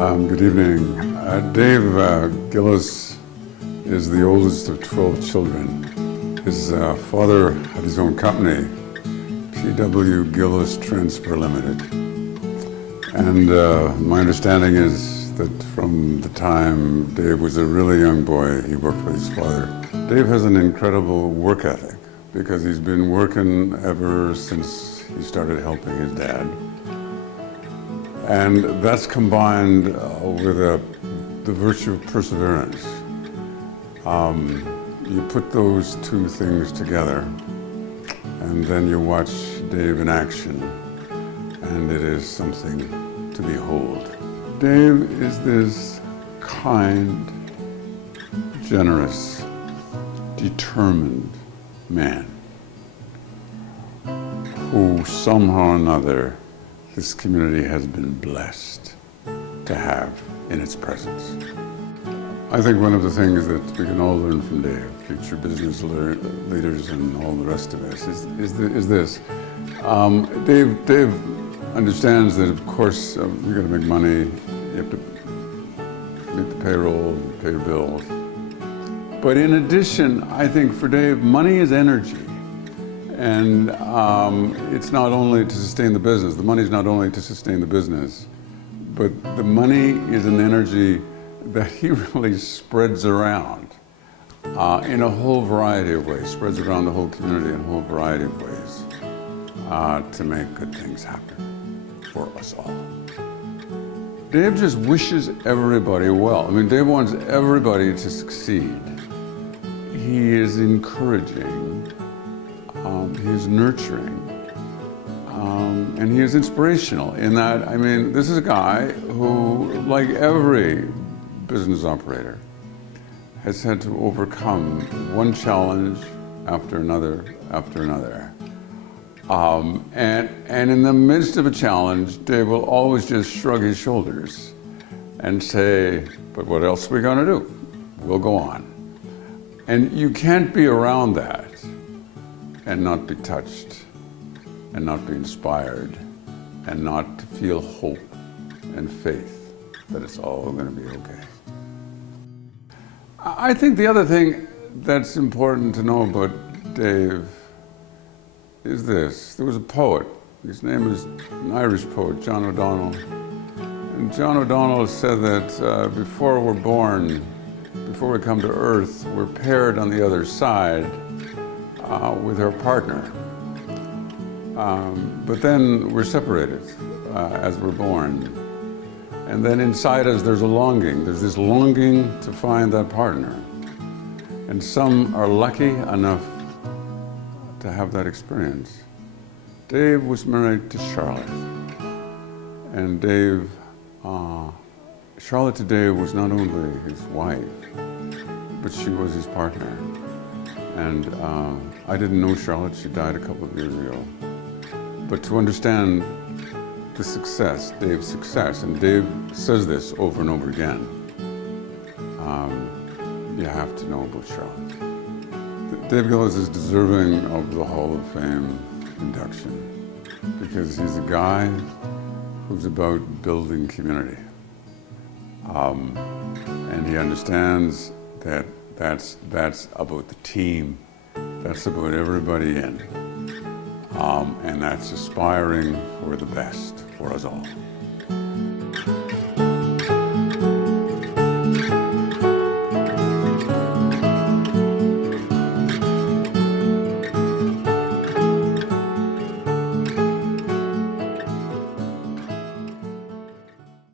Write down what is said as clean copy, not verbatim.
Good evening. Dave Gillis is the oldest of 12 children. His father had his own company, P.W. Gillis Transfer Limited. And my understanding is that from the time Dave was a really young boy, he worked with his father. Dave has an incredible work ethic because he's been working ever since he started helping his dad. And that's combined with the virtue of perseverance. You put those two things together, and then you watch Dave in action, and it is something to behold. Dave is this kind, generous, determined man who somehow or another this community has been blessed to have in its presence. I think one of the things that we can all learn from Dave, future business leaders and all the rest of us, is this. Dave understands that, of course, you got to make money, you have to meet the payroll, pay your bills. But in addition, I think for Dave, money is energy. And it's not only to sustain the business. The money is not only to sustain the business, but the money is an energy that he really spreads around in a whole variety of ways, spreads around the whole community in a whole variety of ways to make good things happen for us all. Dave just wishes everybody well. I mean, Dave wants everybody to succeed. He is encouraging. He is nurturing, and he is inspirational in that, I mean, this is a guy who, like every business operator, has had to overcome one challenge after another after another. And in the midst of a challenge, Dave will always just shrug his shoulders and say, but what else are we going to do? We'll go on. And you can't be around that and not be touched, and not be inspired, and not to feel hope and faith that it's all going to be okay. I think the other thing that's important to know about Dave is this. There was a poet, his name is an Irish poet, John O'Donnell. And John O'Donnell said that before we're born, before we come to earth, we're paired on the other side with our partner. But then we're separated as we're born. And then inside us there's a longing. There's this longing to find that partner. And some are lucky enough to have that experience. Dave was married to Charlotte. And Charlotte to Dave was not only his wife, but she was his partner. And I didn't know Charlotte, she died a couple of years ago. But to understand the success, Dave's success, and Dave says this over and over again, you have to know about Charlotte. Dave Gillis is deserving of the Hall of Fame induction because he's a guy who's about building community. And he understands that that's about the team, that's about everybody in, and that's aspiring for the best for us all.